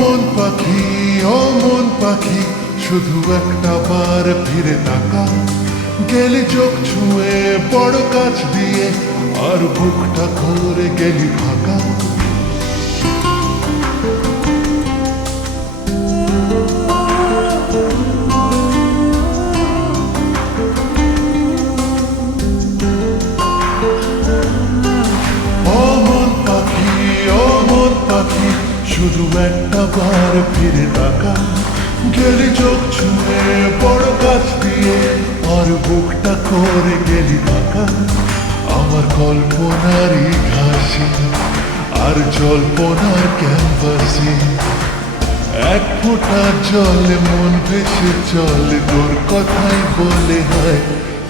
মন পাখি, ও মন পাখি, শুধু একটা বার ফিরে তাকা। গেলি চোখ ছুঁয়ে বড় কাছ দিয়ে, আর বুকটা করে গেলি ফাঁকা। ও মন পাখি, ও মন পাখি, শুধু একটা বার ফিরে তাকা। গেলি চোখ ছুঁয়ে বড় কাছ দিয়ে, আর বুকটা করে গেলি ফাঁকা। আমার কল্পনারই ঘাসে আর জল্পনার ক্যানভাসে, এক ফোঁটা জলে মন ভেসে চলে, তোর কথাই বলে হায়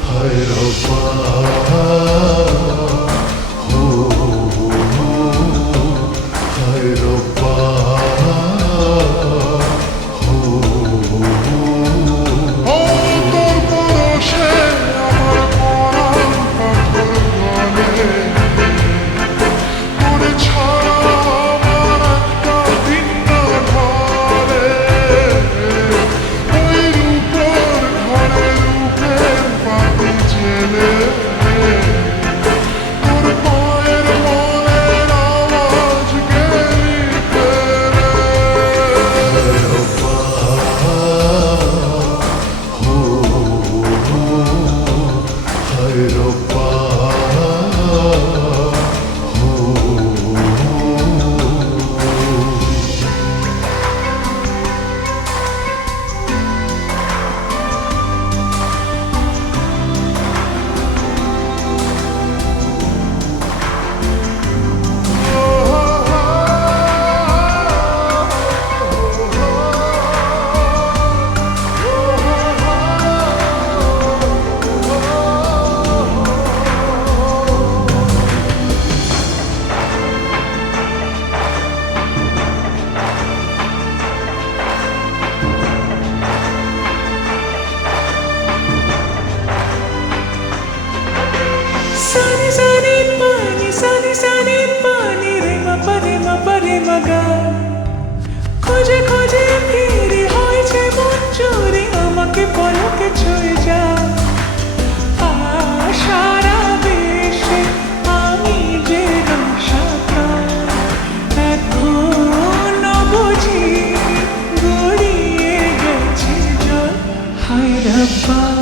হায় রব্বা। হো হায় রব্বা। খোঁজে খোঁজে ফিরে হয়েছে মন চুরি, আমাকে পলকে ছুঁয়ে যা। সারা বিশ্বে আমি যে রসাকার, এখনো বুঝি গড়িয়ে গেছে জল। হায় রব্বা।